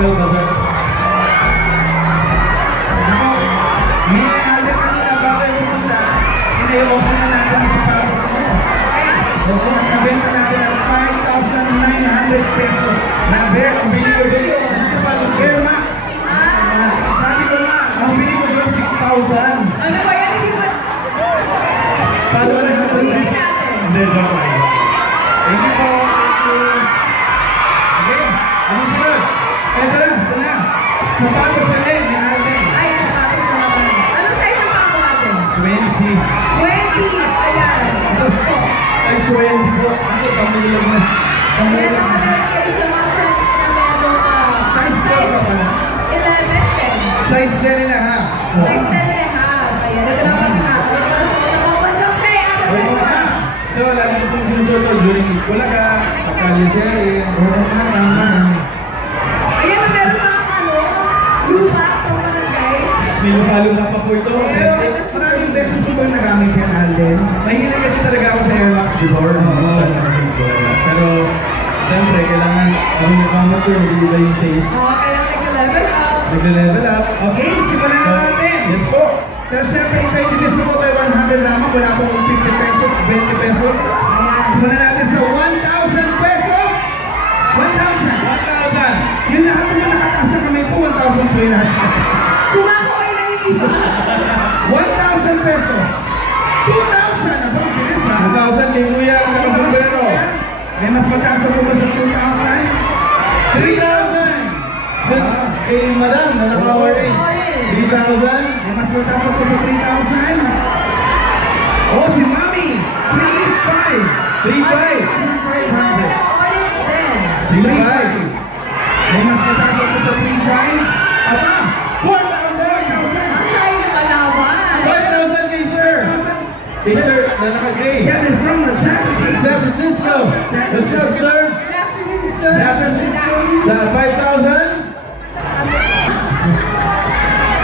12 na, sir. May Alden kanina bago yung pumunta, inayoksan na natin ang sapatos mo. Oo, nabenta natin ang 5,900 pesos. Ang bili ko din. Ano sapatos? Air Max. Sabi ko nga, Ang bili ko doon, 6,000. Ano ba yan? Paano na yung Hindi natin. Hindi, joke lang. Thank you po. Thank you. Okay. Ano sila? ito na. Sapatos sa leg ni Alden. Ay, sapatos na naman. Anong size ang pako natin? 20. 20. Ayan. Size 20 po. Ano, pamulag na. Ayan ang meron kayo sa mga friends na meron Size 12 pa pala. 11, 10. Size 10 and a half. Size 10 and a half. Ayan, ito lang pagkakataon. Para sa mga papansok na yan. Oo nga. Ito, lagi ko itong sinusuot ko during Itbulaga, Kapalisere. Oo nga, tama. Ayan, meron mga lupa sa barangay. Minupalo na pa po ito. Pero maraming beses ko bang nagamit yan, Alden? Mahilig kasi talaga ako sa Air Max before. Pero, siyempre, kailangan kami nagmamature, mag-iiba yung taste. Kailangan nag-level up. Nag-level up. Okay, simulan na natin. Yes po. Pero siyempre, i-divide mo by 100 lamang. Wala pong 50 pesos, 20 pesos. Ayan. Simulan natin sa 1,000 pesos. 1,000. 1,000. Yung lahat naman nakataas na kamay po, 1,000 po yung lahat siya. Kumakoy na yung iba. 1,000 pesos. 2,000. Aba, ang bilis ha. 2,000 kay Kuya, ang nakasombrero. May mas mataas ako ba sa 2,000? 3,000. Kay Madam, na naka-orange. 3,000. May mas mataas ako sa 3,000. Oh, si Mami. 3,500. 3,500. Mami na orange din. 3,500. May mas mataas ako sa 3,500. Aba, 4,000. Ang high na malawan. 5,000 kay Sir. Kay Sir, na naka-gray. yan is from the San Francisco. What's up, sir? Good afternoon, sir. San Francisco. Sa 5,000.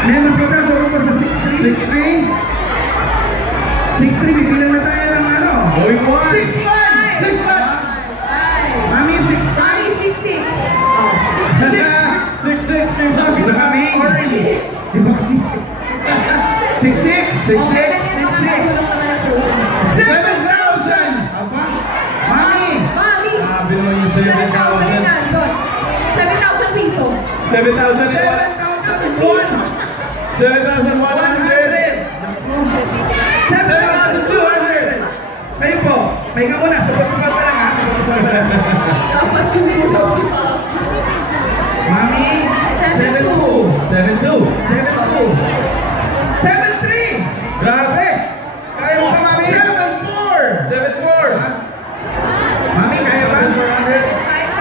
May mas mataas ako pa sa 6,300. 6,300. 6,300, bibilang na tayo ng ano? Going one. 6,500. 6,500. Mami, 6,500. Mami, 6'6". 6,600 kay Mami Diba kami? naka-orange. Diba kami? 6,600. 6,600. 7,000. Aba, Mami. Mami. Grabe naman yung 7,000 7,000. yung nandun. 7,000 piso. 7,000 piso. 7,100. 7,200. Kayo po, pahinga muna. Supos-supal pa lang ha. Supos-supal pa lang. Napasubo daw si Mami. Mami, 7,200. 7,200. 7,200. 7,300. Grabe. Kaya mo pa, Mami? 7,400. 7,400. Mami, kaya ba? 7,400. Kaya?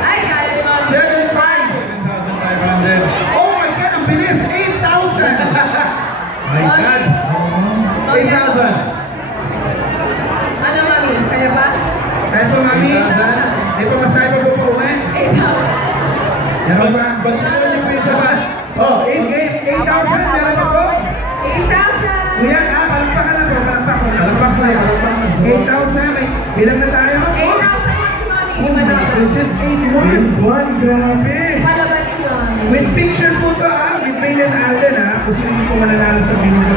Ay, kaya ni Mami. 7,500. Oh my God, ang bilis. 8,000. My God. 8,000. Ano, Mami? Kaya ba? Kaya po, Mami. 8,000. Ito, masaya ko po uwi. 8,000. Meron ba? Pag sinulit mo yung sabat. Oh, 8,000. Meron ba po? 8,000. Kuya, palakpakan na po. Palakpakan. Palakpak na yan. 8,000. May bilang na tayo. 8,000 man si Mami. Oh my God, this 8,100. Grabe. Palaban si Mami. With picture po to ha, with Mail and Alden ha, kung sino po mananalo sa bingo